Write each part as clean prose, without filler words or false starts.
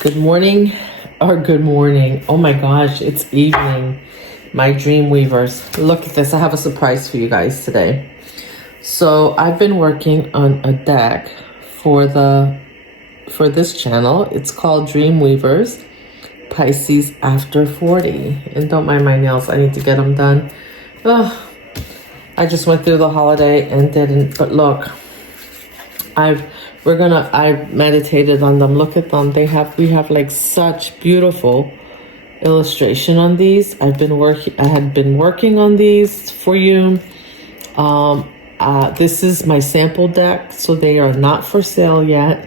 Good morning, or good morning. Oh my gosh, it's evening. My dream weavers. Look at this. I have a surprise for you guys today. So I've been working on a deck for this channel. It's called Dream Weavers, Pisces After 40. And don't mind my nails. I need to get them done. Ugh, I just went through the holiday and didn't, but look, I meditated on them. Look at them. We have like such beautiful illustration on these. I had been working on these for you. This is my sample deck, so they are not for sale yet.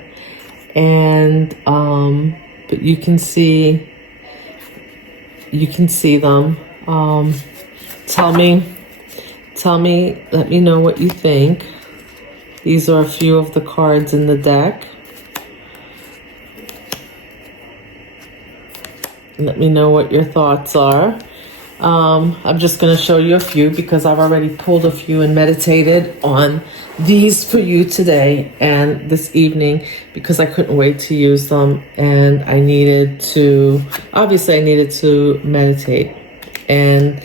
And but you can see them. Let me know what you think. These are a few of the cards in the deck. Let me know what your thoughts are. I'm just going to show you a few because I've already pulled a few and meditated on these for you today and this evening because I couldn't wait to use them, and I needed to meditate. And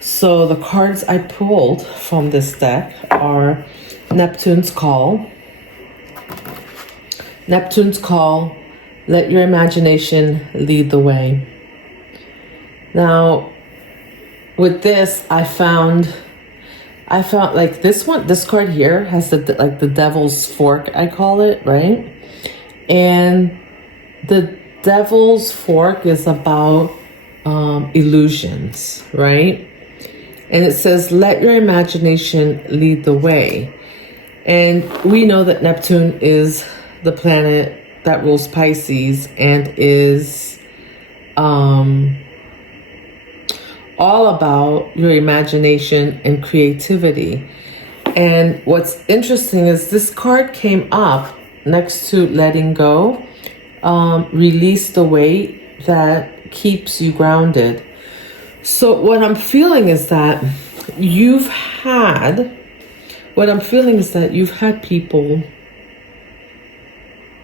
so the cards I pulled from this deck are Neptune's Call. Neptune's Call, let your imagination lead the way. Now, with this, I found like this card here has the devil's fork, I call it, right? And the devil's fork is about illusions, right? And it says, let your imagination lead the way. And we know that Neptune is the planet that rules Pisces and is all about your imagination and creativity. And what's interesting is this card came up next to letting go. Release the weight that keeps you grounded. So what I'm feeling is that you've had people,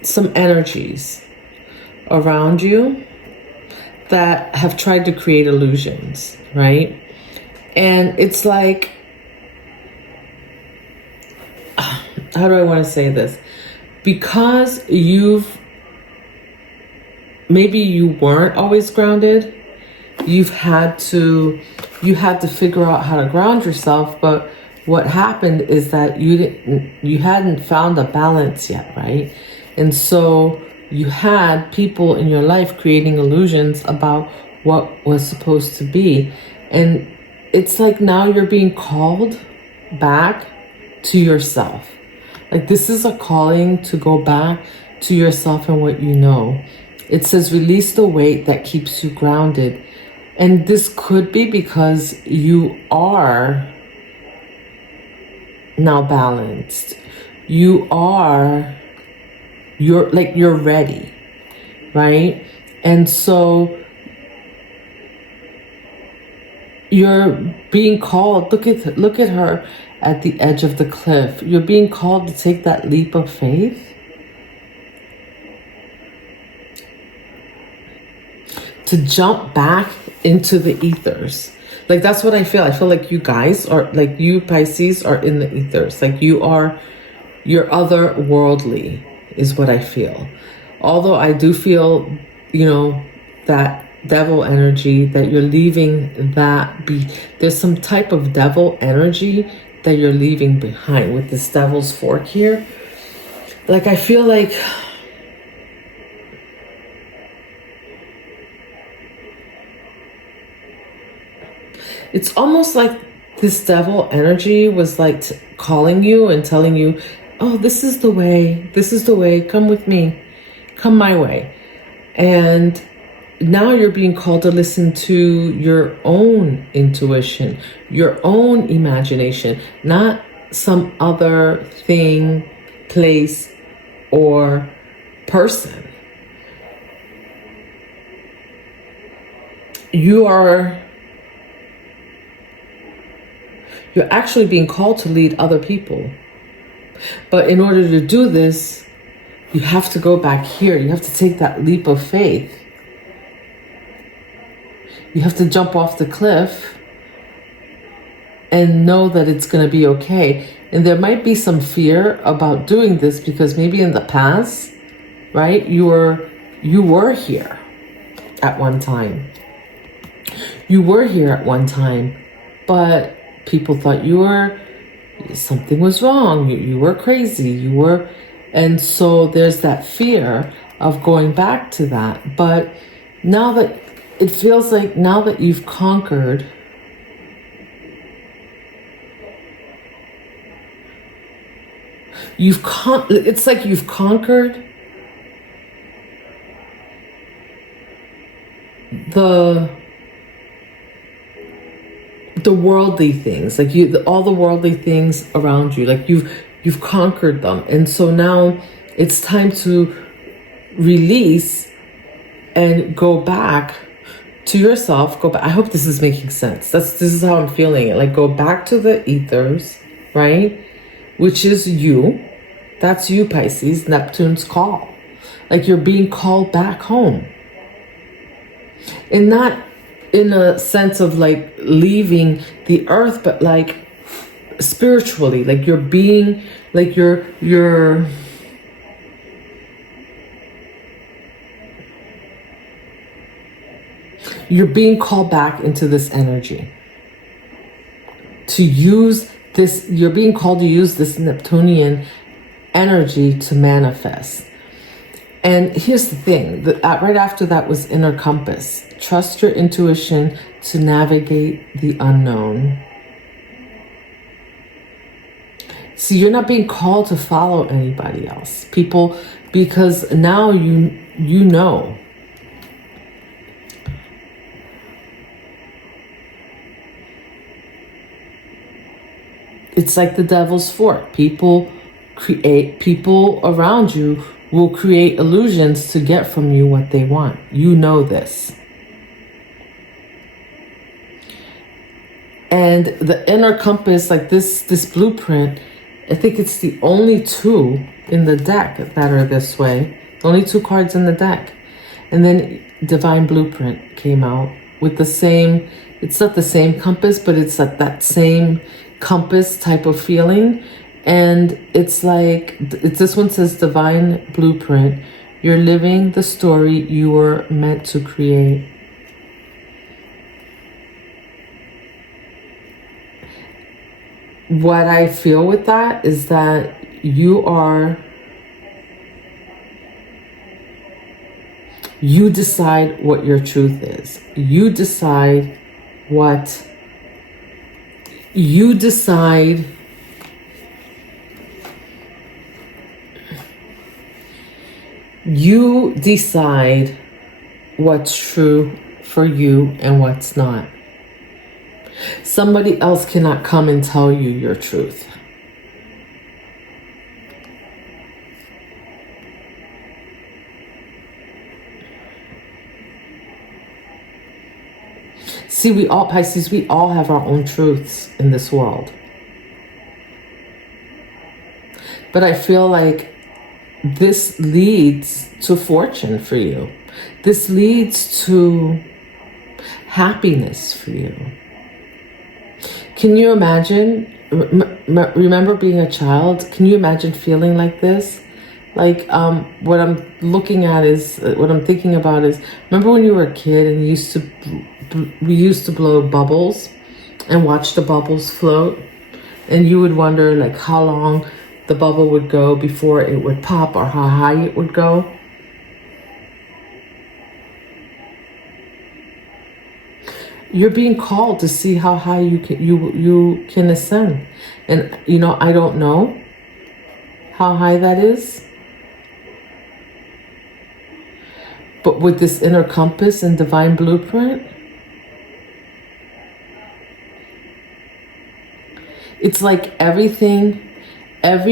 some energies around you that have tried to create illusions, right? And it's like, how do I want to say this? Because maybe you weren't always grounded, you had to figure out how to ground yourself, but what happened is that you hadn't found a balance yet, right? And so you had people in your life creating illusions about what was supposed to be. And it's like now you're being called back to yourself. Like this is a calling to go back to yourself and what you know. It says release the weight that keeps you grounded. And this could be because you are now balanced. You're ready, right? And so you're being called. Look at her at the edge of the cliff. You're being called to take that leap of faith. To jump back into the ethers. Like that's what I feel. I feel like you guys are, like you Pisces are in the ethers. Like you're otherworldly is what I feel. Although I do feel, that devil energy, that you're leaving that be. There's some type of devil energy that you're leaving behind with this devil's fork here. Like I feel like it's almost like this devil energy was like calling you and telling you, oh, this is the way, come with me, come my way. And now you're being called to listen to your own intuition, your own imagination, not some other thing, place, or person. You're actually being called to lead other people. But in order to do this, You have to go back here. You have to take that leap of faith. You have to jump off the cliff and know that it's going to be okay. And there might be some fear about doing this because maybe in the past, right, you were here at one time. You were here at one time, but people thought something was wrong. You were crazy. And so there's that fear of going back to that. But now that it feels like now that you've conquered, it's like you've conquered the worldly things, like all the worldly things around you, like you've conquered them. And so now it's time to release and go back to yourself. Go back. I hope this is making sense. This is how I'm feeling it. Like go back to the ethers, right? Which is you. That's you, Pisces, Neptune's call. Like you're being called back home. And not in a sense of like leaving the earth, but like spiritually, like you're being, like you're being called back into this energy. To use this, you're being called to use this Neptunian energy to manifest. And here's the thing, right after that was inner compass. Trust your intuition to navigate the unknown. See, you're not being called to follow anybody else. People, because now you know. It's like the devil's fork. People around you will create illusions to get from you what they want. You know this. And the inner compass, like this blueprint, I think it's the only two in the deck that are this way. The only two cards in the deck. And then Divine Blueprint came out with the same, it's not the same compass, but it's like that same compass type of feeling. And it's like, this one says Divine Blueprint. You're living the story you were meant to create. What I feel with that is that you decide what your truth is. You decide what's true for you and what's not. Somebody else cannot come and tell you your truth. See, Pisces, we all have our own truths in this world. But I feel like this leads to fortune for you. This leads to happiness for you. Can you imagine, remember being a child? Can you imagine feeling like this? Like what I'm thinking about is, remember when you were a kid and we used to blow bubbles and watch the bubbles float? And you would wonder like how long the bubble would go before it would pop or how high it would go. You're being called to see how high you can ascend. And I don't know how high that is. But with this inner compass and divine blueprint, it's like every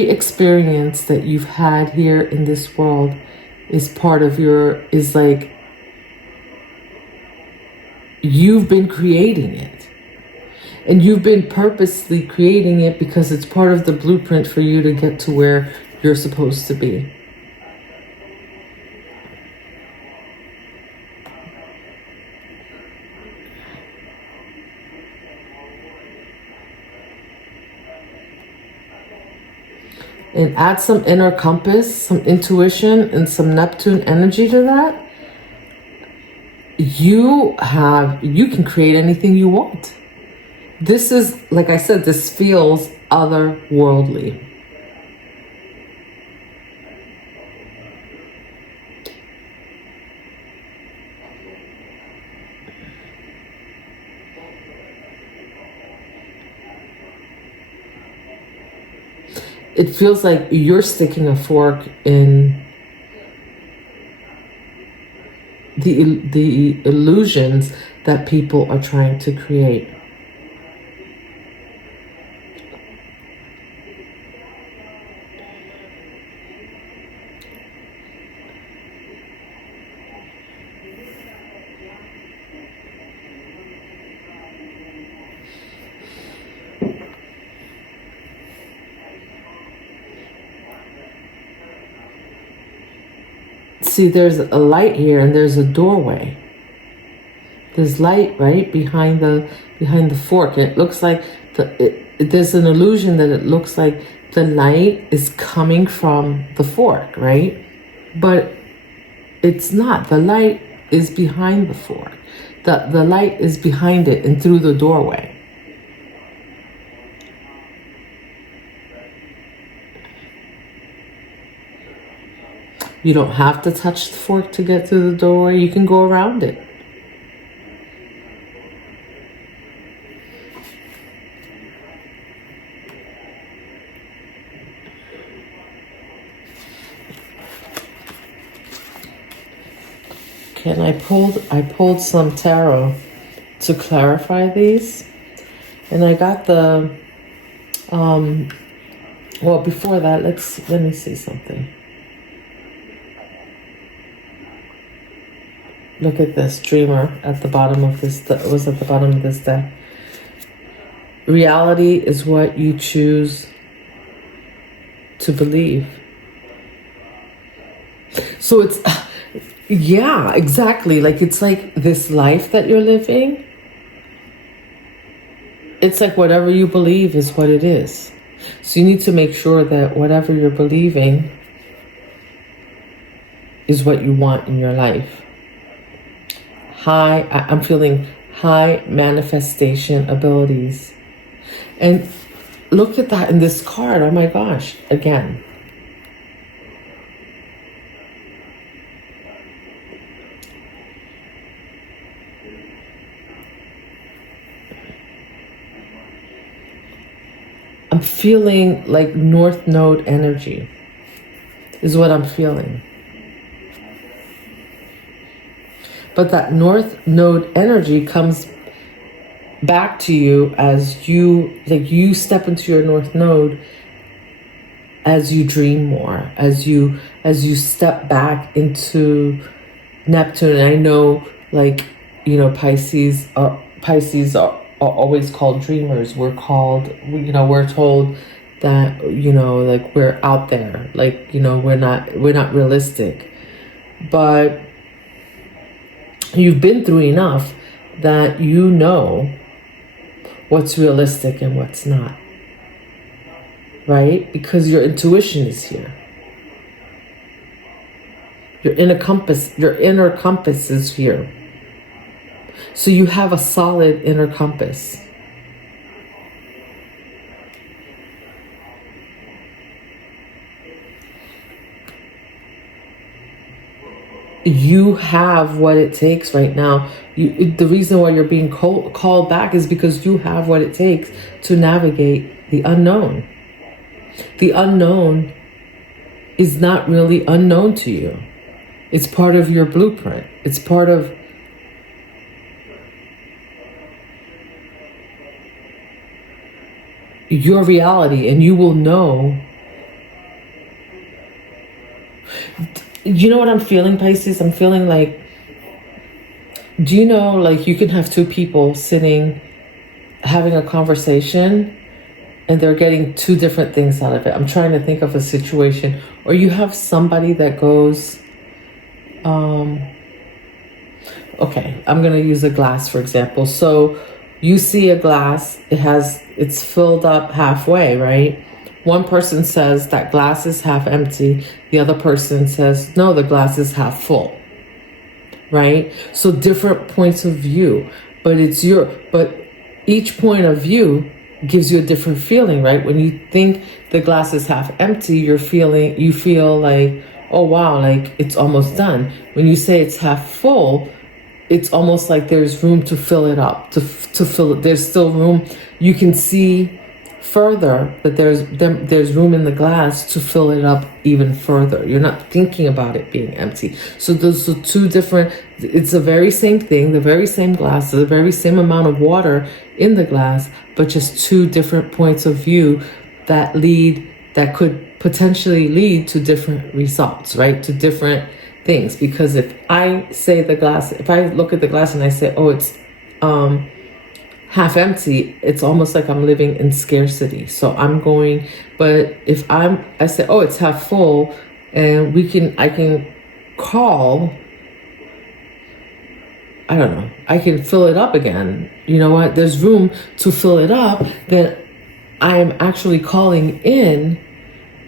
experience that you've had here in this world is part of like you've been creating it. And you've been purposely creating it because it's part of the blueprint for you to get to where you're supposed to be. and add some inner compass, some intuition, and some Neptune energy to that, you can create anything you want. This is, like I said, this feels otherworldly. It feels like you're sticking a fork in the illusions that people are trying to create. See, there's a light here and there's a doorway. There's light right behind the fork. And it looks like there's an illusion that it looks like the light is coming from the fork, right? But it's not. The light is behind the fork. The light is behind it and through the doorway. You don't have to touch the fork to get through the doorway. You can go around it. Okay, and I pulled some tarot to clarify these. And I got the well, before that, let me see something. Look at this dreamer at the bottom of this. It was at the bottom of this deck. Reality is what you choose to believe. So it's, yeah, exactly. Like, it's like this life that you're living. It's like whatever you believe is what it is. So you need to make sure that whatever you're believing is what you want in your life. I'm feeling high manifestation abilities. And look at that in this card. Oh my gosh. Again. I'm feeling like North Node energy is what I'm feeling. But that North Node energy comes back to you as you step into your North Node as you dream more, as you step back into Neptune. And I know, like, you know, Pisces are always called dreamers. We're called, you know, we're told that, you know, like, we're out there, like, you know, we're not realistic. But you've been through enough that you know what's realistic and what's not, right? Because your intuition is here. Your inner compass is here. So you have a solid inner compass. You have what it takes right now. The reason why you're being called back is because you have what it takes to navigate the unknown. The unknown is not really unknown to you. It's part of your blueprint. It's part of your reality, and you will know. You know what I'm feeling, Pisces? I'm feeling like, do you know, like, you can have two people sitting, having a conversation, and they're getting two different things out of it. I'm trying to think of a situation. Or you have somebody that goes, okay, I'm going to use a glass, for example. So you see a glass, it's filled up halfway, right? one person says that glass is half empty, the other person says, no, the glass is half full, right? So different points of view, but each point of view gives you a different feeling, right? When you think the glass is half empty, you feel like, oh wow, like it's almost done. When you say it's half full, it's almost like there's room to fill it up, to fill it. There's still room. You can see further that there's room in the glass to fill it up even further. You're not thinking about it being empty. So those are two different, it's the very same thing, the very same glass, the very same amount of water in the glass, but just two different points of view that could potentially lead to different results, right? To different things. Because if I look at the glass and I say, oh, it's half empty, it's almost like I'm living in scarcity. So but if I say, oh, it's half full, and I can call, I don't know, I can fill it up again. You know what? There's room to fill it up. Then I am actually calling in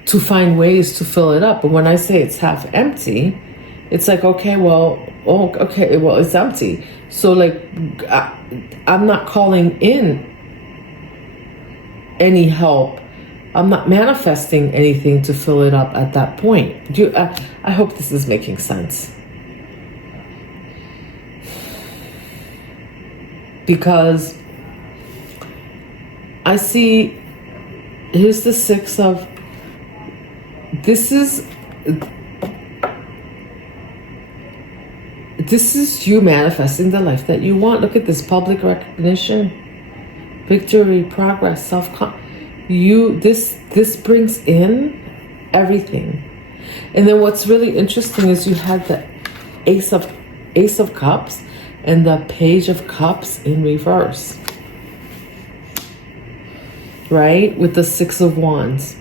to find ways to fill it up. But when I say it's half empty, it's like, okay, well, it's empty. So like, I'm not calling in any help. I'm not manifesting anything to fill it up at that point. I hope this is making sense. Because I see, here's the Six of, this is you manifesting the life that you want. Look at this: public recognition, victory, progress, this brings in everything. And then what's really interesting is you had the Ace of Cups and the Page of Cups in reverse, right? With the Six of Wands.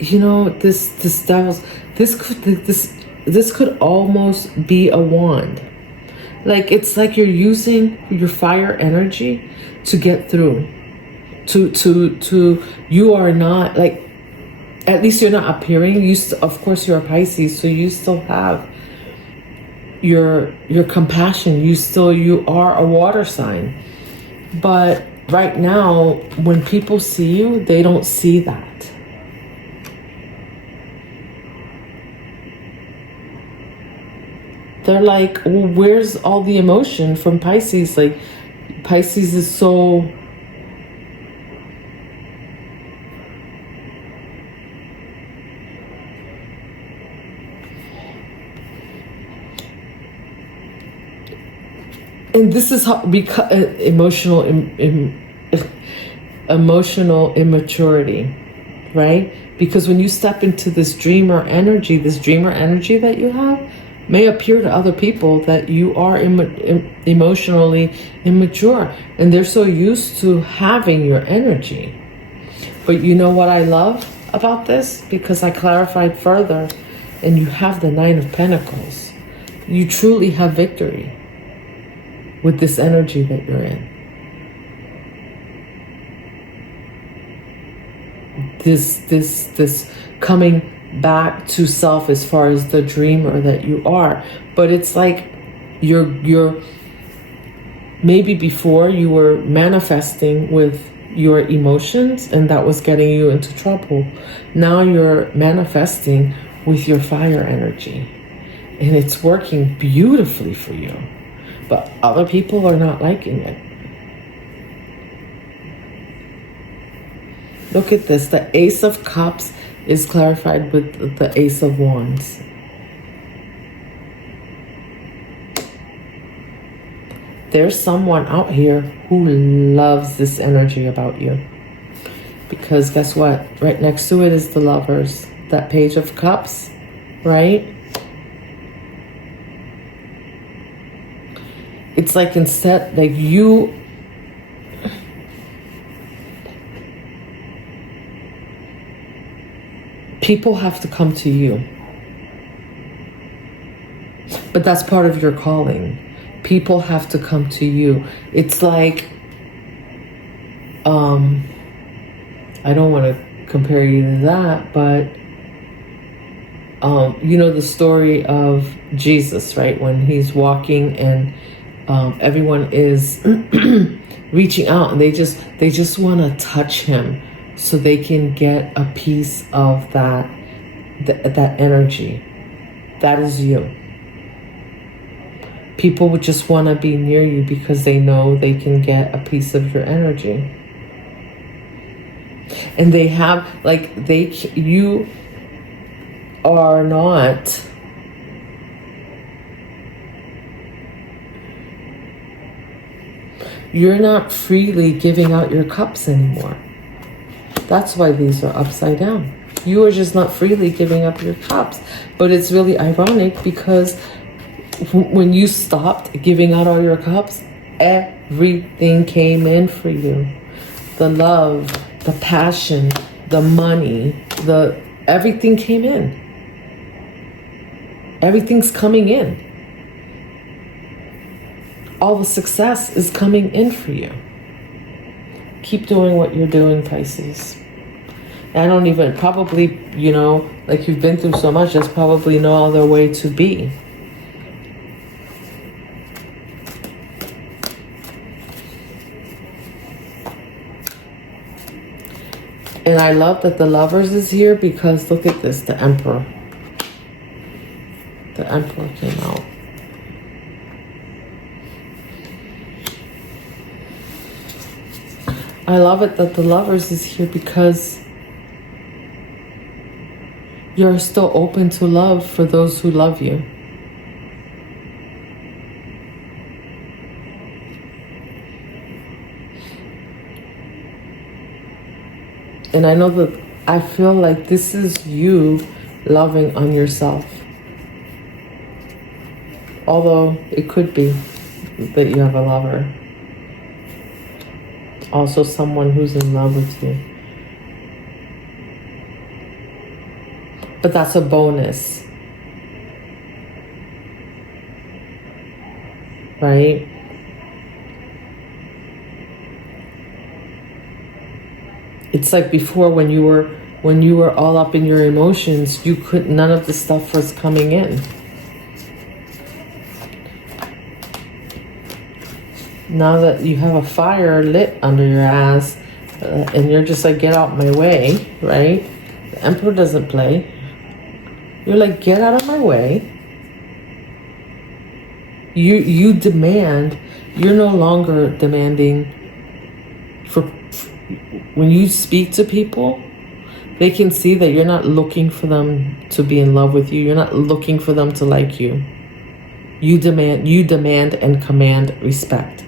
You know, this could almost be a wand. Like, it's like you're using your fire energy to get through. You are not, like, at least you're not appearing. Of course, you're a Pisces, so you still have your compassion. You are a water sign. But right now, when people see you, they don't see that. They're like, well, where's all the emotion from Pisces? Like, Pisces is so... And this is how, because emotional immaturity, right? Because when you step into this dreamer energy that you have, may appear to other people that you are emotionally immature, and they're so used to having your energy. But you know what I love about this? Because I clarified further, and you have the Nine of Pentacles. You truly have victory with this energy that you're in. This coming back to self as far as the dreamer that you are. But it's like you're maybe before you were manifesting with your emotions, and that was getting you into trouble. Now you're manifesting with your fire energy, and it's working beautifully for you. But other people are not liking it. Look at this. The Ace of Cups is clarified with the Ace of Wands. There's someone out here who loves this energy about you. Because guess what? Right next to it is the Lovers. That Page of Cups, right? It's like instead, like you... People have to come to you. But that's part of your calling. People have to come to you. It's like, I don't want to compare you to that, but you know the story of Jesus, right? When he's walking and everyone is reaching out and they just want to touch him so they can get a piece of that energy. That is you. People would just want to be near you because they know they can get a piece of your energy. And they have, like, you are not you're not freely giving out your cups anymore. That's why these are upside down. You are just not freely giving up your cups. But it's really ironic because when you stopped giving out all your cups, everything came in for you. The love, the passion, the money, everything came in. Everything's coming in. All the success is coming in for you. Keep doing what you're doing, Pisces. I don't even, probably, you know, like you've been through so much, there's probably no other way to be. And I love that the Lovers is here because look at this, the Emperor. The Emperor came out. I love it that the Lovers is here because you're still open to love for those who love you. And I know that I feel like this is you loving on yourself. Although it could be that you have a lover. Also someone who's in love with you. But that's a bonus. Right? It's like before when you were all up in your emotions, none of the stuff was coming in. Now that you have a fire lit under your ass, and you're just like, get out my way, right? The Emperor doesn't play. You're like, get out of my way. You demand. You're no longer demanding when you speak to people, they can see that you're not looking for them to be in love with you. You're not looking for them to like you. You demand and command respect.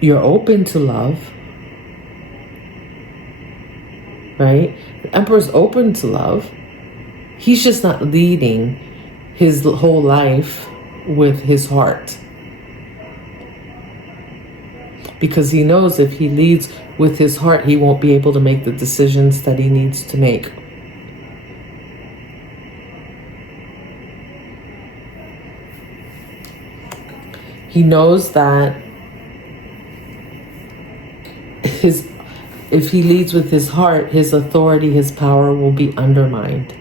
You're open to love, right? The Emperor's open to love. He's just not leading his whole life with his heart. Because he knows if he leads with his heart, he won't be able to make the decisions that he needs to make. He knows that if he leads with his heart, his authority, his power will be undermined.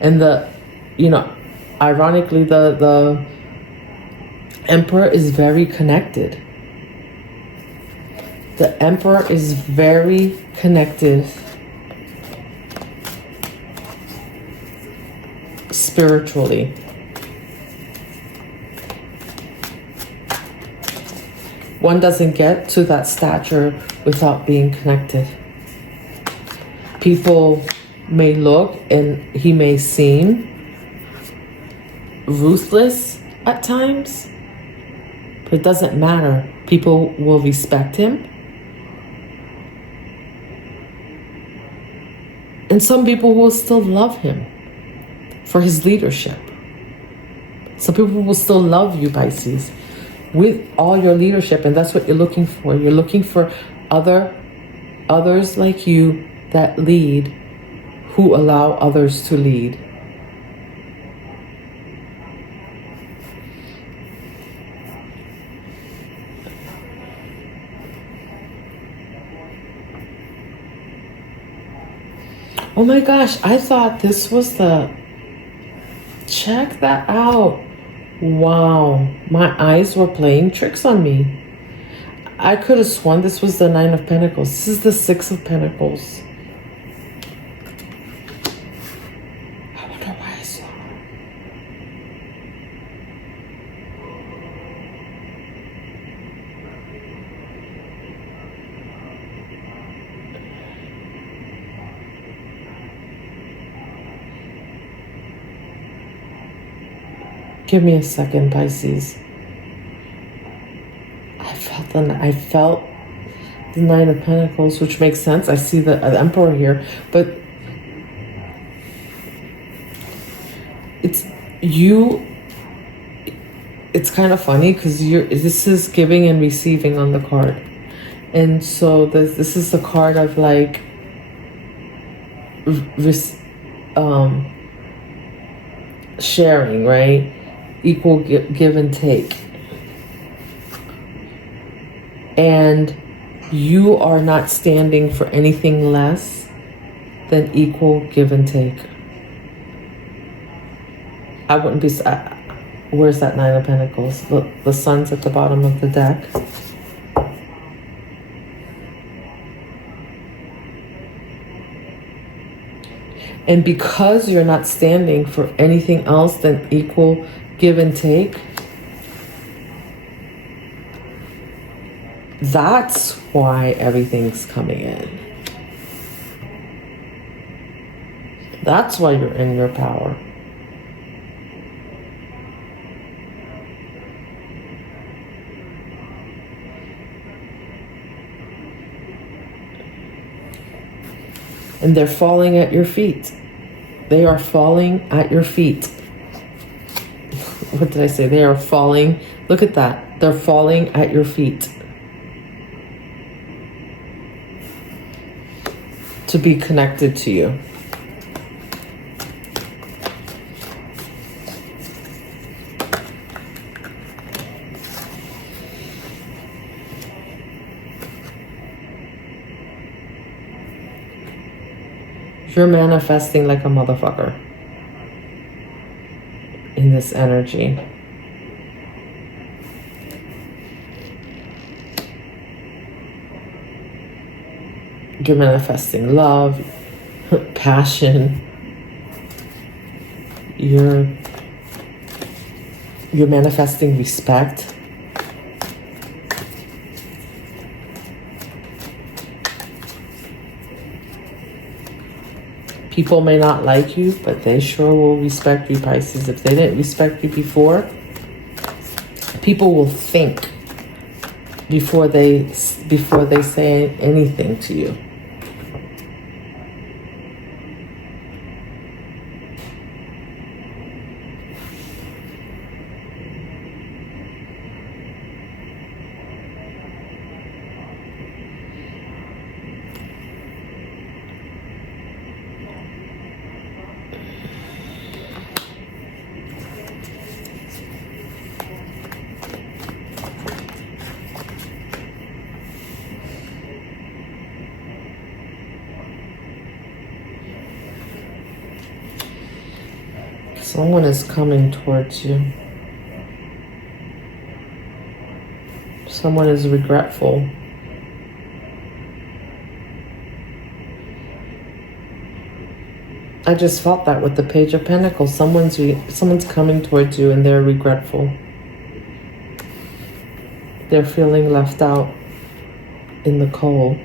And ironically, the Emperor is very connected. The Emperor is very connected spiritually. One doesn't get to that stature without being connected. People may look and he may seem ruthless at times, but it doesn't matter. People will respect him. And some people will still love him for his leadership. Some people will still love you, Pisces, with all your leadership, and that's what you're looking for. You're looking for others like you that lead, who allow others to lead. Oh my gosh, I thought this was the... Check that out. Wow, my eyes were playing tricks on me. I could have sworn this was the Nine of Pentacles. This is the Six of Pentacles. I wonder why I saw it. Give me a second, Pisces. I felt the Nine of Pentacles, which makes sense. I see the Emperor here, but it's kind of funny because this is giving and receiving on the card, and so this is the card of like sharing, right? Equal give and take. And you are not standing for anything less than equal give and take. I wouldn't be... where's that Nine of Pentacles? The Sun's at the bottom of the deck. And because you're not standing for anything else than equal give and take, that's why everything's coming in. That's why you're in your power. And they're falling at your feet. They are falling at your feet. What did I say? They are falling. Look at that. They're falling at your feet. To be connected to you. You're manifesting like a motherfucker in this energy. You're manifesting love, passion. You're manifesting respect. People may not like you, but they sure will respect you, Pisces. If they didn't respect you before, people will think before they say anything to you. Someone is coming towards you. Someone is regretful. I just felt that with the Page of Pentacles. Someone's coming towards you and they're regretful. They're feeling left out in the cold.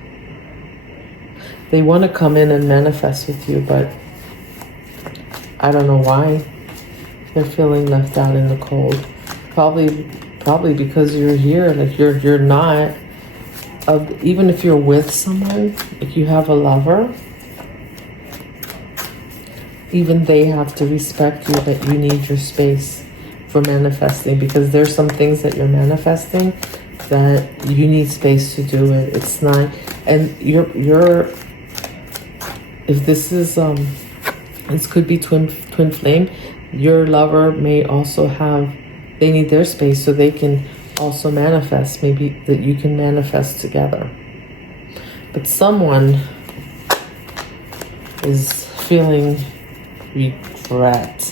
They want to come in and manifest with you, but I don't know why. They're feeling left out in the cold. Probably because you're here. Like you're not. Even if you're with someone, if you have a lover, even they have to respect you that you need your space. for manifesting, because there's some things that you're manifesting that you need space to do it. It's not, and you're if this is this could be twin flame. Your lover may also have, they need their space so they can also manifest. Maybe that you can manifest together. But someone is feeling regret.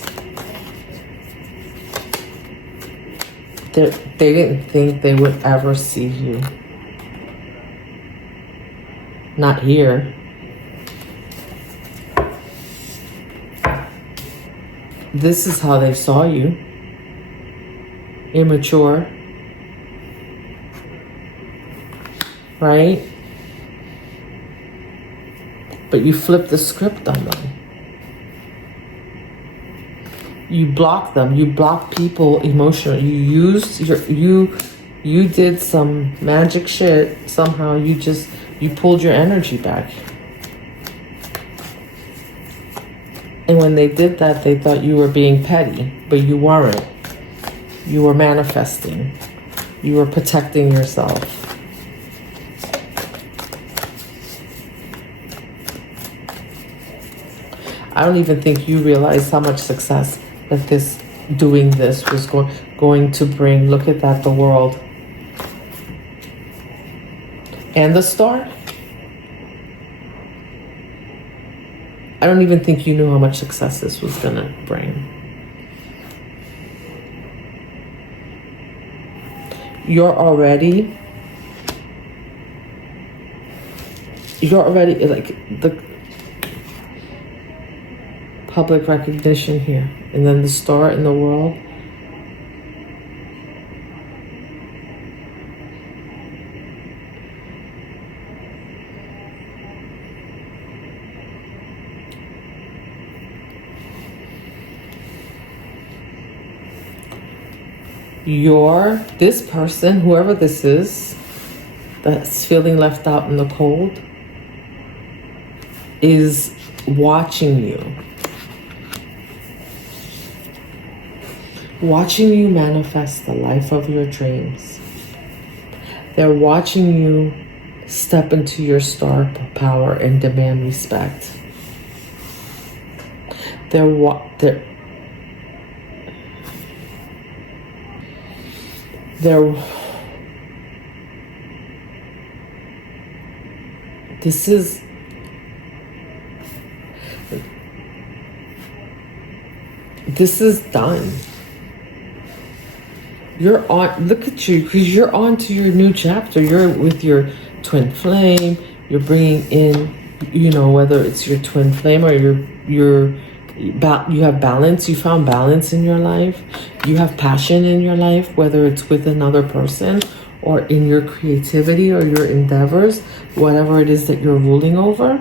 They didn't think they would ever see you. Not here. This is how they saw you. Immature. Right? But you flipped the script on them. You block them. You block people emotionally. You used you did some magic shit. Somehow you pulled your energy back. And when they did that, they thought you were being petty, but you weren't. You were manifesting. You were protecting yourself. I don't even think you realized how much success that doing this was going to bring. Look at that, the world. And the star. I don't even think you knew how much success this was gonna bring. You're already like the public recognition here, and then the star in the world. This person, whoever this is, that's feeling left out in the cold, is watching you. Watching you manifest the life of your dreams. They're watching you step into your star power and demand respect. This is done. You're on, look at you, because you're on to your new chapter. You're with your twin flame. You're bringing in, whether it's your twin flame or you have balance. You found balance in your life. You have passion in your life, whether it's with another person or in your creativity or your endeavors, whatever it is that you're ruling over.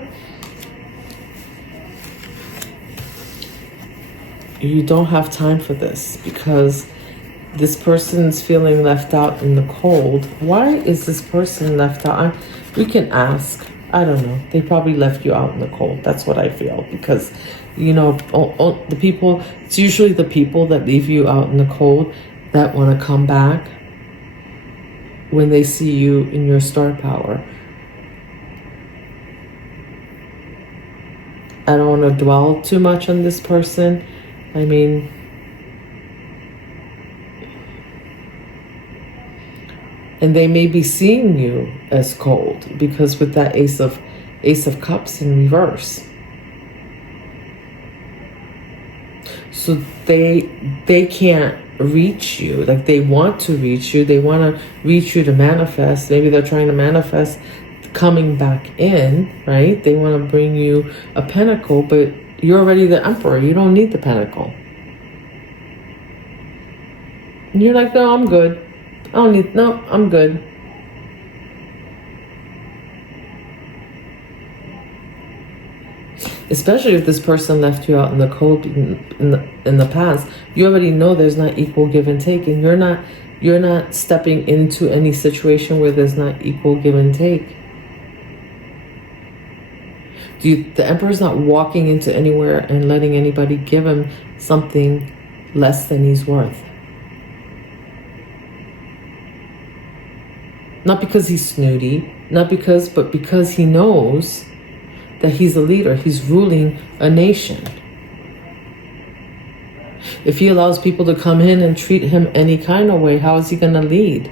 You don't have time for this, because this person's feeling left out in the cold. Why is this person left out? We can ask. I don't know. They probably left you out in the cold. That's what I feel, because the people, it's usually the people that leave you out in the cold that want to come back when they see you in your star power. I don't want to dwell too much on this person. I mean, and they may be seeing you as cold, because with that Ace of Cups in reverse. So they can't reach you. Like, they want to reach you. They want to reach you to manifest. Maybe they're trying to manifest coming back in, right? They want to bring you a pentacle, but you're already the Emperor. You don't need the pentacle. And you're like, no, I'm good. I'm good. Especially if this person left you out in the cold in the past, you already know there's not equal give and take, and you're not stepping into any situation where there's not equal give and take. The Emperor's not walking into anywhere and letting anybody give him something less than he's worth. Not because he's snooty, but because he knows that he's a leader. He's ruling a nation. If he allows people to come in and treat him any kind of way, how is he going to lead?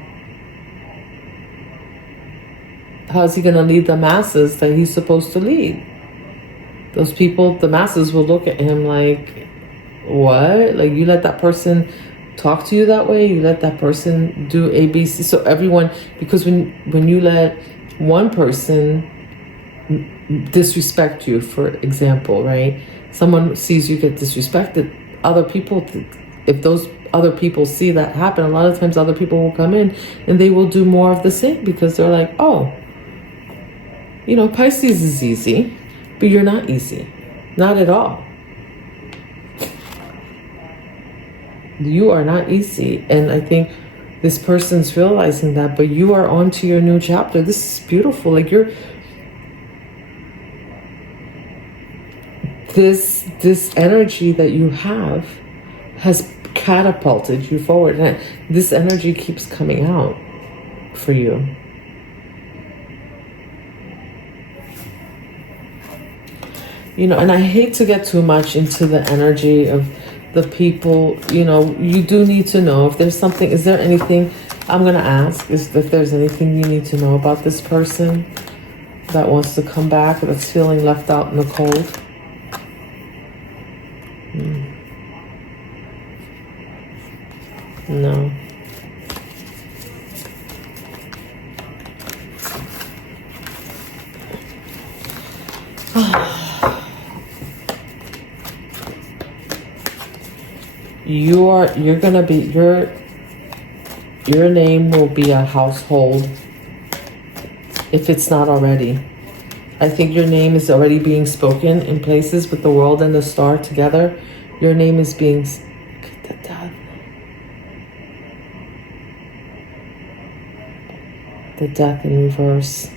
How is he going to lead the masses that he's supposed to lead? Those people, the masses will look at him like, what? Like, you let that person talk to you that way? You let that person do ABC? So everyone, because when you let one person disrespect you, for example, right? Someone sees you get disrespected, other people, if those other people see that happen, a lot of times other people will come in and they will do more of the same, because they're like, oh, you know, Pisces is easy, but you're not easy. Not at all. You are not easy. And I think this person's realizing that, but you are on to your new chapter. This is beautiful. Like, this energy that you have has catapulted you forward. And this energy keeps coming out for you. You know, and I hate to get too much into the energy of the people. You know, you do need to know if there's something. Is there anything, I'm going to ask, is if there's anything you need to know about this person that wants to come back, or that's feeling left out in the cold? No. You're gonna be, your name will be a household, if it's not already. I think your name is already being spoken in places with the world and the star together. Your name is being, the death in reverse.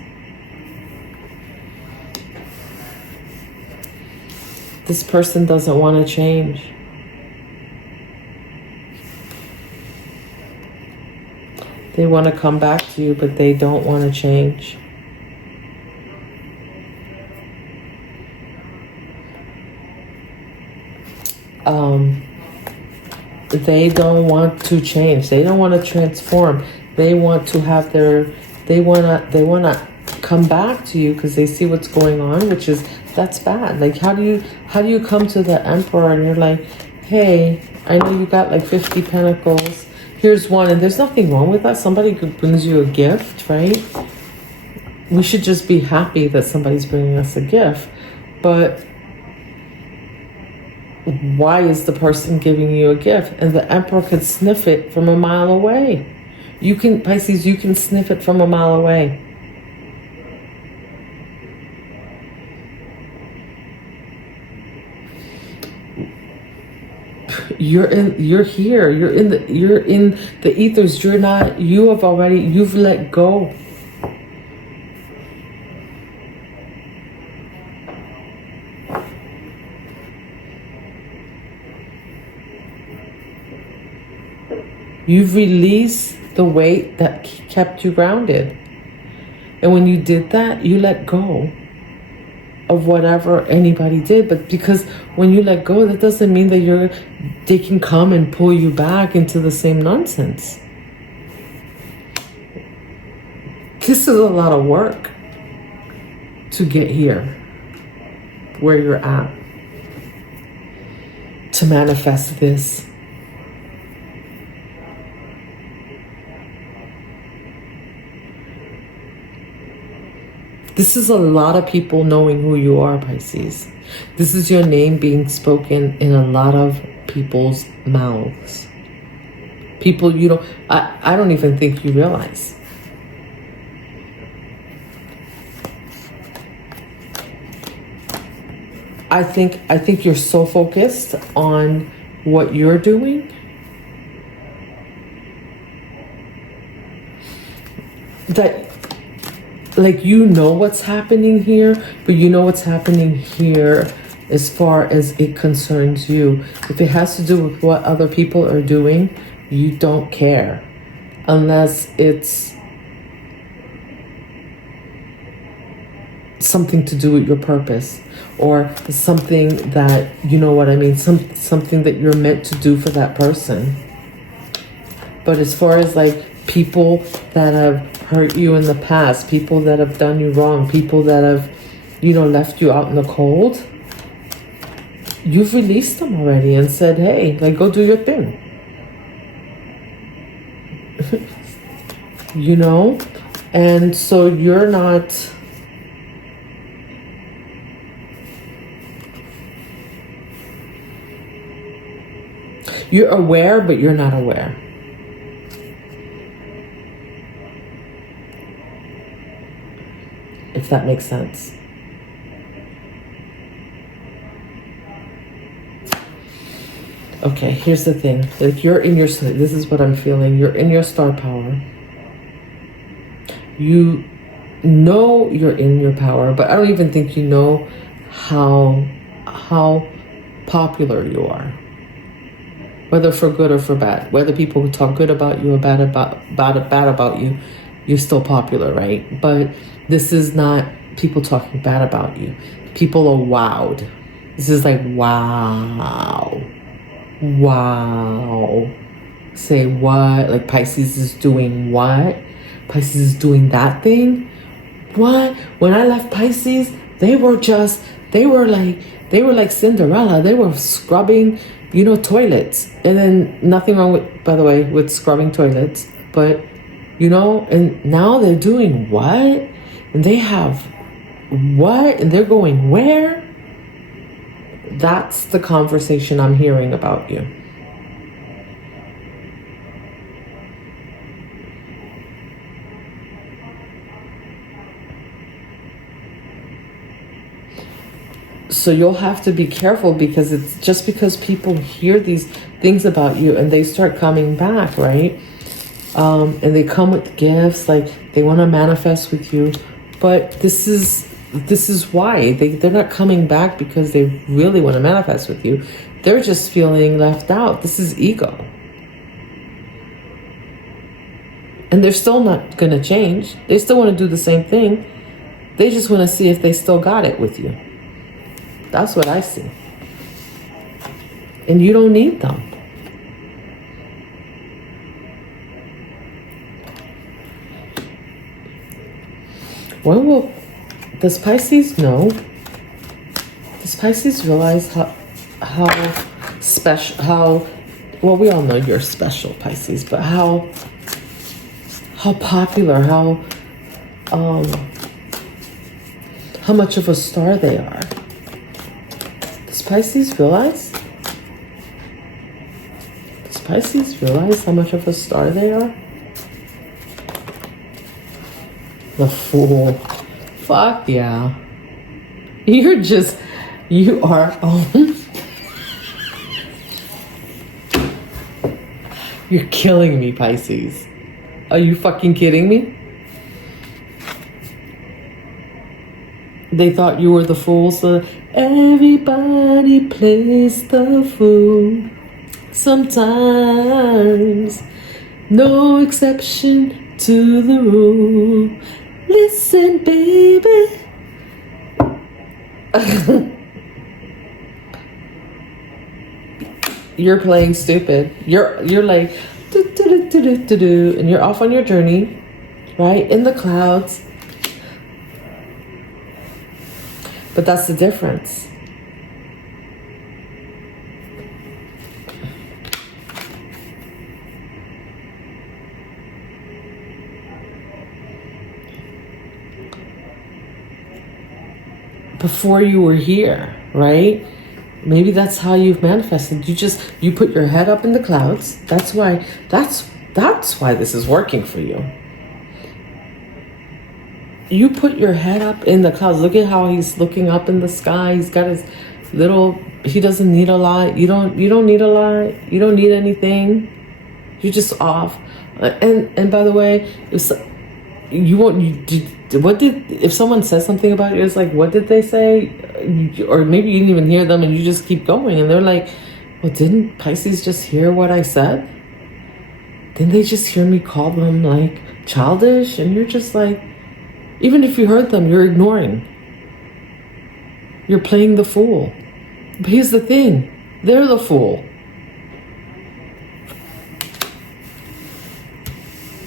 This person doesn't want to change. They want to come back to you, but they don't want to change. They don't want to change. They don't want to transform. They want to have they want to come back to you because they see what's going on, which is, that's bad. Like, how do you come to the Emperor and you're like, hey, I know you got like 50 pentacles. Here's one, and there's nothing wrong with that. Somebody brings you a gift, right? We should just be happy that somebody's bringing us a gift. But why is the person giving you a gift? And the Emperor could sniff it from a mile away. You can, Pisces, you can sniff it from a mile away. You're in the ethers. You've let go. You've released the weight that kept you grounded. And when you did that, you let go of whatever anybody did. But because when you let go, that doesn't mean that they can come and pull you back into the same nonsense. This is a lot of work to get here, where you're at, to manifest this. This is a lot of people knowing who you are, Pisces. This is your name being spoken in a lot of people's mouths. People I don't even think you realize. I think you're so focused on what you're doing that, like, you know what's happening here, but you know what's happening here as far as it concerns you. If it has to do with what other people are doing, you don't care. Unless it's something to do with your purpose, or something that, you know what I mean, something that you're meant to do for that person. But as far as like people that have hurt you in the past, people that have done you wrong, people that have, you know, left you out in the cold, you've released them already and said, hey, like, go do your thing. You know? And so you're not... You're aware, but you're not aware. If that makes sense. Okay, here's the thing. Like, you're in your... This is what I'm feeling. You're in your star power. You know you're in your power, but I don't even think you know how popular you are. Whether for good or for bad. Whether people talk good about you or bad about you, you're still popular, right? But this is not people talking bad about you. People are wowed. This is like, wow. Wow. Say what? Like, Pisces is doing what? Pisces is doing that thing? What? When I left Pisces, they were like Cinderella. They were scrubbing, you know, toilets. And then nothing wrong with, by the way, with scrubbing toilets. But, you know, and now they're doing what? And they have what? And they're going where? That's the conversation I'm hearing about you. So you'll have to be careful, because it's just because people hear these things about you and they start coming back, right? And they come with gifts, like they want to manifest with you. But this is why. They're not coming back because they really want to manifest with you. They're just feeling left out. This is ego. And they're still not going to change. They still want to do the same thing. They just want to see if they still got it with you. That's what I see. And you don't need them. When does Pisces know? Does Pisces realize how special, well, we all know you're special, Pisces, but how popular, how much of a star they are? Does Pisces realize? Does Pisces realize how much of a star they are? The Fool. Fuck yeah. You are, you're killing me, Pisces. Are you fucking kidding me? They thought you were the fool, so everybody plays the fool. Sometimes, no exception to the rule. Listen, baby. You're playing stupid. You're like do, and you're off on your journey, right? In the clouds. But that's the difference. Before you were here, right? Maybe that's how you've manifested. You put your head up in the clouds. That's why this is working for you. You put your head up in the clouds. Look at how he's looking up in the sky. He's got his little, he doesn't need a lot. You don't need a lot. You don't need anything. You're just off. And by the way, if someone says something about you, it's like, what did they say? Or maybe you didn't even hear them and you just keep going. And they're like, well, didn't Pisces just hear what I said? Didn't they just hear me call them like childish? And you're just like, even if you heard them, you're ignoring. You're playing the fool. But here's the thing. They're the fool.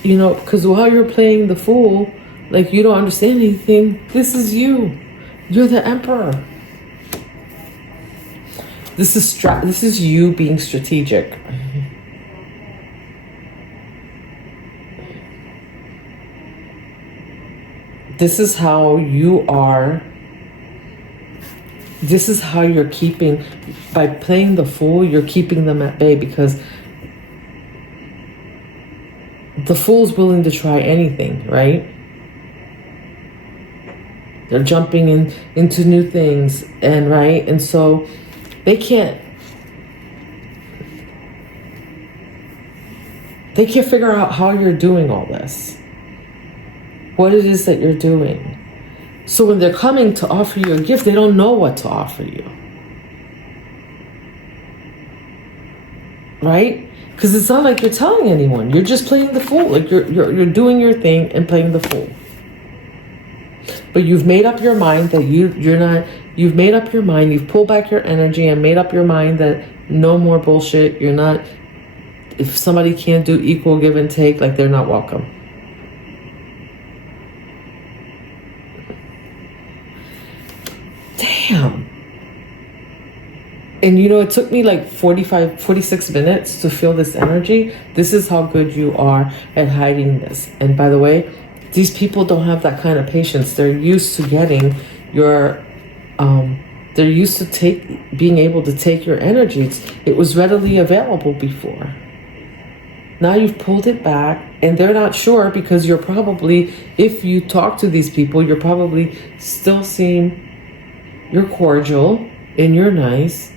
You know, because while you're playing the fool, like you don't understand anything, this is you. You're the emperor. This is you being strategic. This is how you are. This is how you're keeping, by playing the fool, you're keeping them at bay, because the fool's willing to try anything, right? They're jumping into new things, and right? And so they can't figure out how you're doing all this. What it is that you're doing. So when they're coming to offer you a gift, they don't know what to offer you. Right? Because it's not like you're telling anyone. You're just playing the fool. Like you're doing your thing and playing the fool. But you've made up your mind that you're not, you've made up your mind, you've pulled back your energy and made up your mind that no more bullshit. You're not, if somebody can't do equal give and take, like they're not welcome. Damn. And you know, it took me like 46 minutes to feel this energy. This is how good you are at hiding this. And by the way, these people don't have that kind of patience. They're used to getting your, they're used to being able to take your energy. It was readily available before. Now you've pulled it back, and they're not sure, because you're probably, if you talk to these people, you're probably still seeing, you're cordial and you're nice,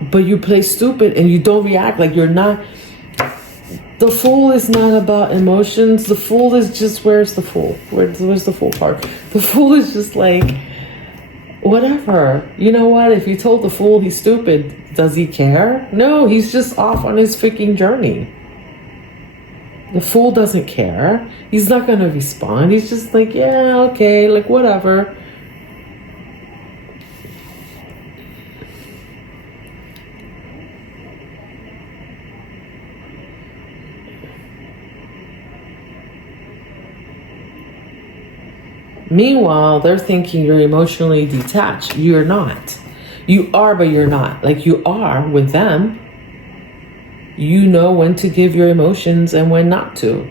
but you play stupid and you don't react, like you're not. The fool is not about emotions. The fool is just, where's the fool? Where's the fool part? The fool is just like, whatever. You know what? If you told the fool he's stupid, does he care? No, he's just off on his freaking journey. The fool doesn't care. He's not going to respond. He's just like, yeah, okay, like whatever. Meanwhile, they're thinking you're emotionally detached. You're not. You are, but you're not. Like you are with them. You know when to give your emotions and when not to.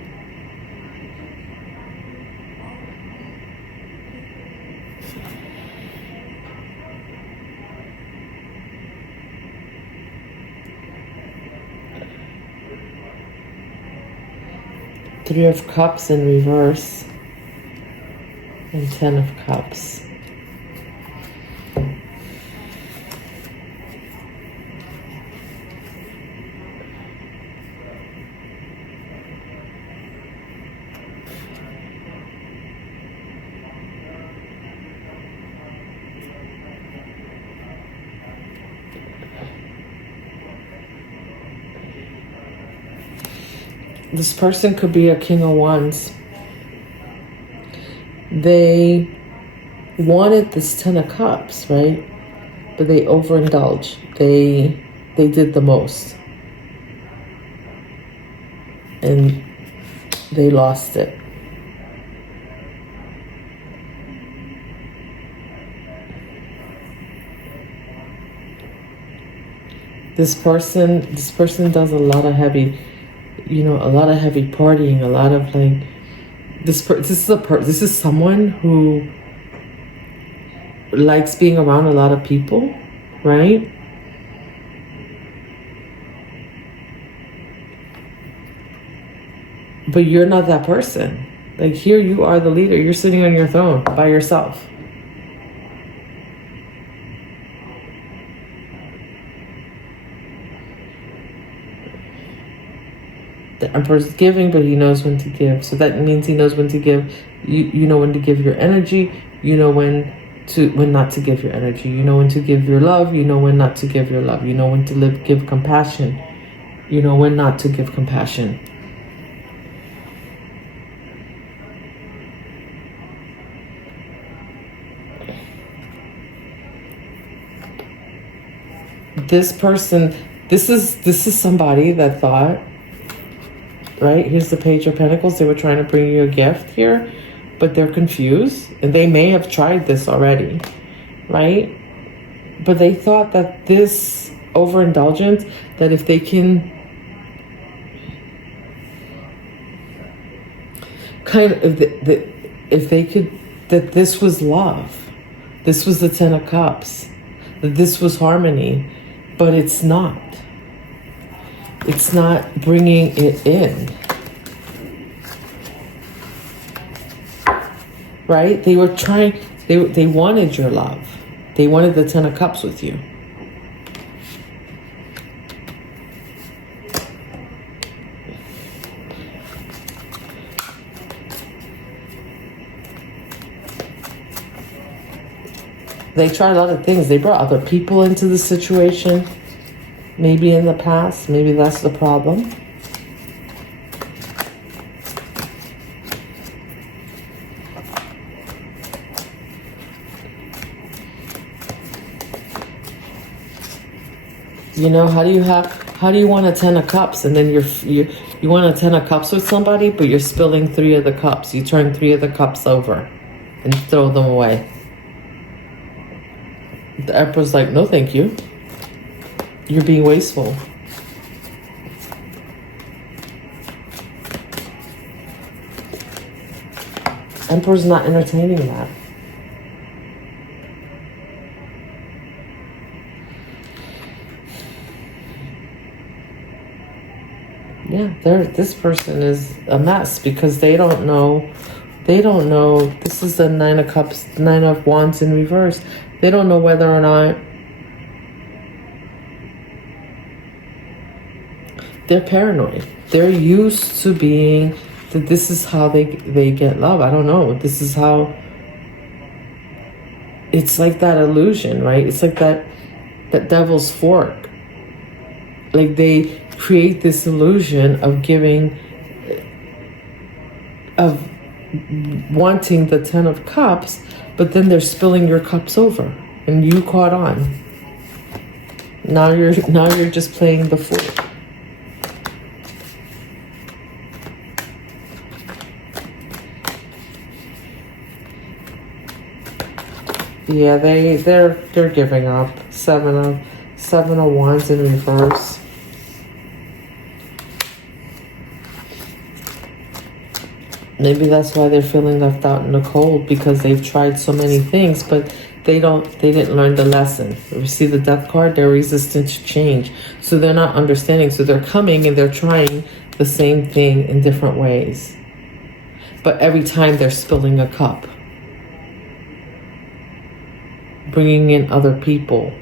Three of Cups in reverse. And 10 of Cups. This person could be a King of Wands. They wanted this 10 of Cups, right? But they overindulged. They did the most. And they lost it. This person does a lot of heavy, a lot of heavy partying, a lot of like, this is someone who likes being around a lot of people, right? But you're not that person. Like here you are the leader. You're sitting on your throne by yourself. The Emperor's giving, but he knows when to give. So that means he knows when to give. You know when to give your energy. You know when not to give your energy. You know when to give your love. You know when not to give your love. You know when to give compassion. You know when not to give compassion. this person, this is somebody that thought, right? Here's the Page of Pentacles. They were trying to bring you a gift here, but they're confused. And they may have tried this already, right? But they thought that this overindulgence, that if they can kind of, if they could, that this was love. This was the Ten of Cups. That this was harmony. But it's not. It's not bringing it in. Right? They were trying, they wanted your love. They wanted the Ten of Cups with you. They tried a lot of things. They brought other people into the situation. Maybe in the past. Maybe that's the problem. You know, how do you want a Ten of Cups and then you want a Ten of Cups with somebody, but you're spilling 3 of the cups. You turn 3 of the cups over and throw them away. The Emperor's like, no, thank you. You're being wasteful. Emperor's not entertaining that. Yeah, this person is a mess because they don't know. This is the Nine of Cups, Nine of Wands in reverse. They don't know whether or not they're paranoid. They're used to being that this is how they get love. I don't know. This is how, it's like that illusion, right? It's like that devil's fork. Like they create this illusion of giving, of wanting the Ten of Cups, but then they're spilling your cups over and you caught on. Now you're just playing the fool. Yeah, they're giving up. Seven of Wands in reverse. Maybe that's why they're feeling left out in the cold, because they've tried so many things, but they didn't learn the lesson. You see the Death card, they're resistant to change. So they're not understanding. So they're coming and they're trying the same thing in different ways. But every time they're spilling a cup. Bringing in other people.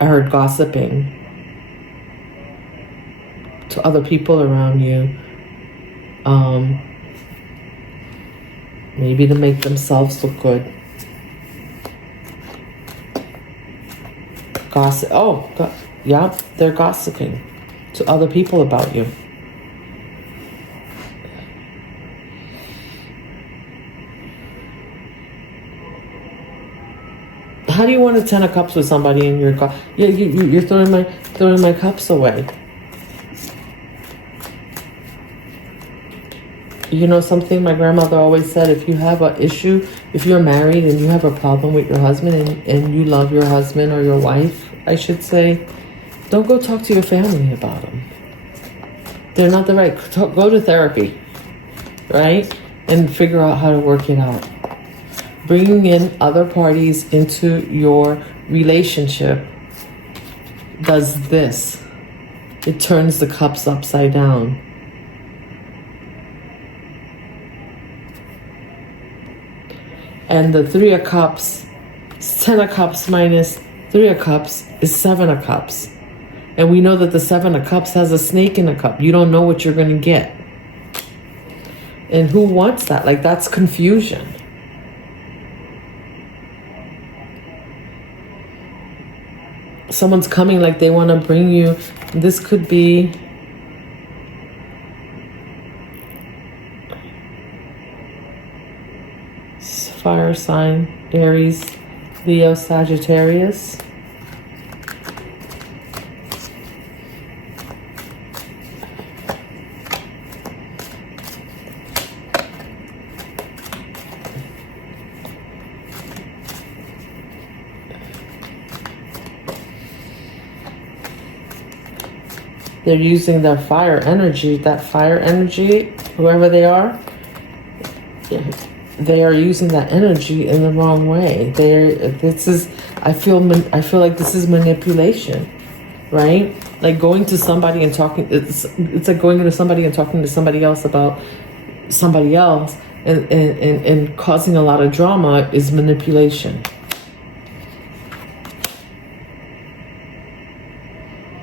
I heard gossiping to other people around you. Maybe to make themselves look good. Gossip. Yeah, they're gossiping to other people about you. How do you want a Ten of Cups with somebody and you're throwing my cups away? You know something my grandmother always said, if you have an issue, if you're married and you have a problem with your husband and you love your husband or your wife, I should say, don't go talk to your family about them. They're not the right, go to therapy, right? And figure out how to work it out. Bringing in other parties into your relationship does this. It turns the cups upside down. And the Three of Cups, 10 of Cups minus 3 of Cups is 7 of Cups. And we know that the 7 of Cups has a snake in a cup. You don't know what you're going to get. And who wants that? Like, that's confusion. Someone's coming like they want to bring you. This could be fire sign, Aries, Leo, Sagittarius. They're using their fire energy, whoever they are, they are using that energy in the wrong way. I feel like this is manipulation, right? Like going to somebody and talking, it's like going to somebody and talking to somebody else about somebody else and causing a lot of drama is manipulation.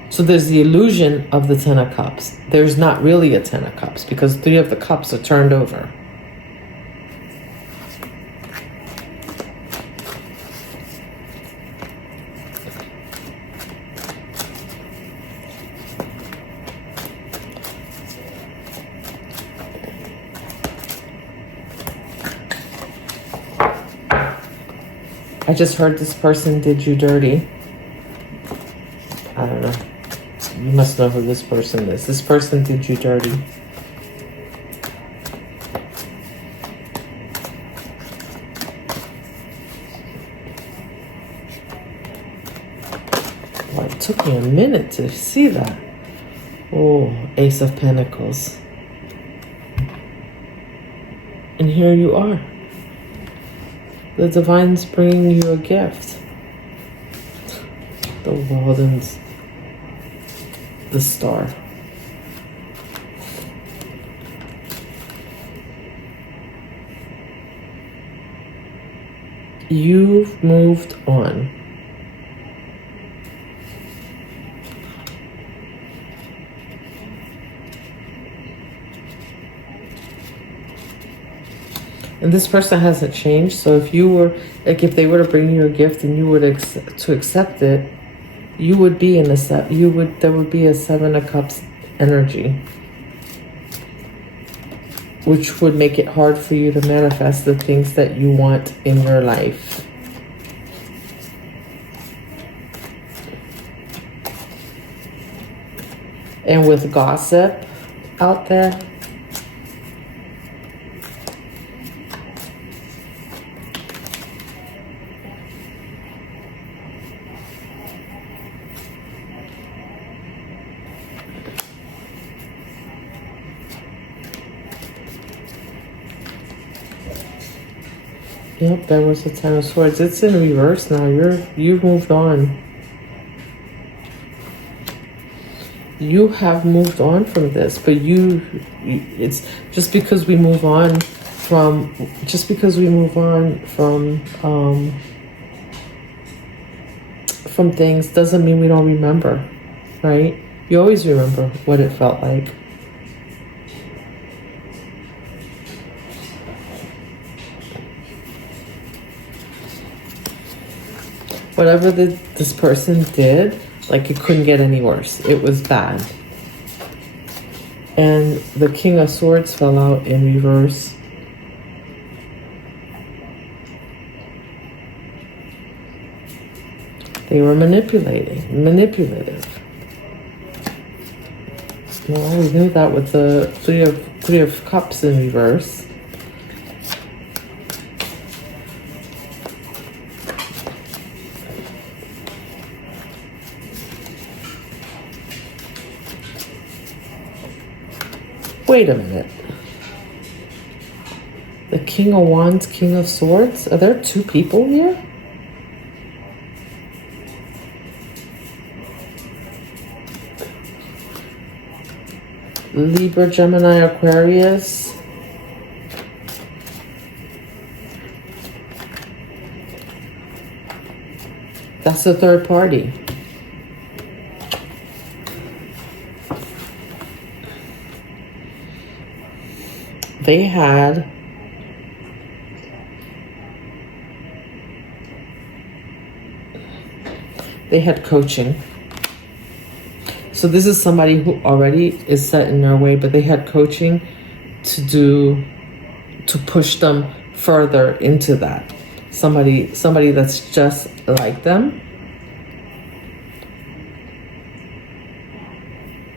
So there's the illusion of the Ten of Cups. There's not really a Ten of Cups because 3 of the Cups are turned over. I just heard this person did you dirty. I don't know. You must know who this person is. This person did you dirty. Well, it took me a minute to see that. Oh, Ace of Pentacles. And here you are. The Divine's bringing you a gift. The World and the Star. You've moved on. And this person hasn't changed. So if you were, like, if they were to bring you a gift and you were to accept it, you would be in a there would be a 7 of Cups energy, which would make it hard for you to manifest the things that you want in your life. And with gossip out there, yep, there was a 10 of Swords. It's in reverse now. You've moved on. You have moved on from this, but it's just because we move on from things doesn't mean we don't remember, right? You always remember what it felt like. Whatever this person did, like, it couldn't get any worse. It was bad. And the King of Swords fell out in reverse. They were manipulative. Well, we knew that with the three of Cups in reverse. Wait a minute. The King of Wands, King of Swords? Are there 2 people here? Libra, Gemini, Aquarius. That's the 3rd party. They had coaching. So this is somebody who already is set in their way, but they had coaching to push them further into that. somebody that's just like them.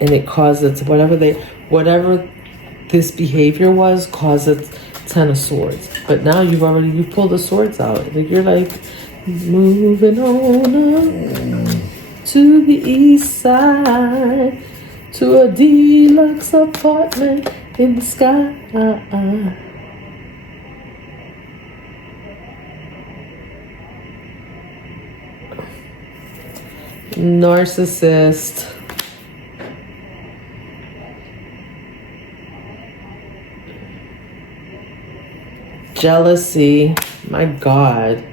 And it causes whatever this behavior was, causes 10 of Swords. But now you pulled the swords out. You're like, moving on up to the east side, to a deluxe apartment in the sky. Narcissist. Jealousy. My God.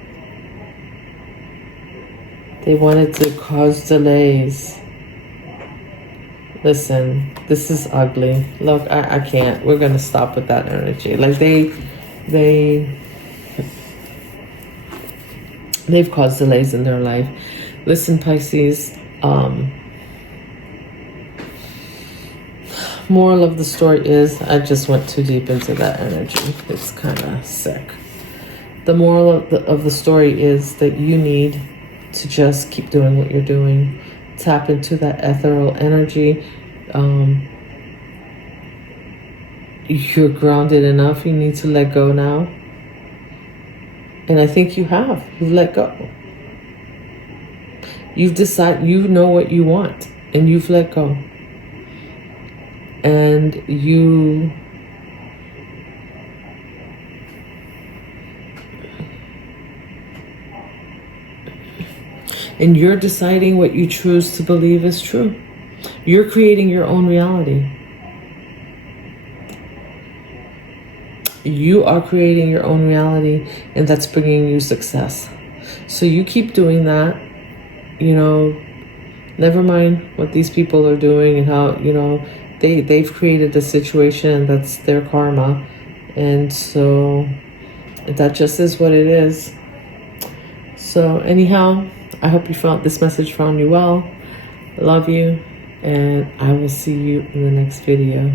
They wanted to cause delays. Listen, this is ugly. Look, I can't. We're going to stop with that energy. Like they've caused delays in their life. Listen, Pisces, moral of the story is, I just went too deep into that energy. It's kind of sick. The moral of the story is that you need to just keep doing what you're doing. Tap into that ethereal energy. You're grounded enough. You need to let go now. And I think you have. You've let go. You've decided, you know what you want, and you've let go. And you're deciding what you choose to believe is true. You're creating your own reality. You are creating your own reality, and that's bringing you success. So you keep doing that. You know, never mind what these people are doing and how, you know, they've created a situation that's their karma. And so that just is what it is. So anyhow, I hope this message found you well. Love you, and I will see you in the next video.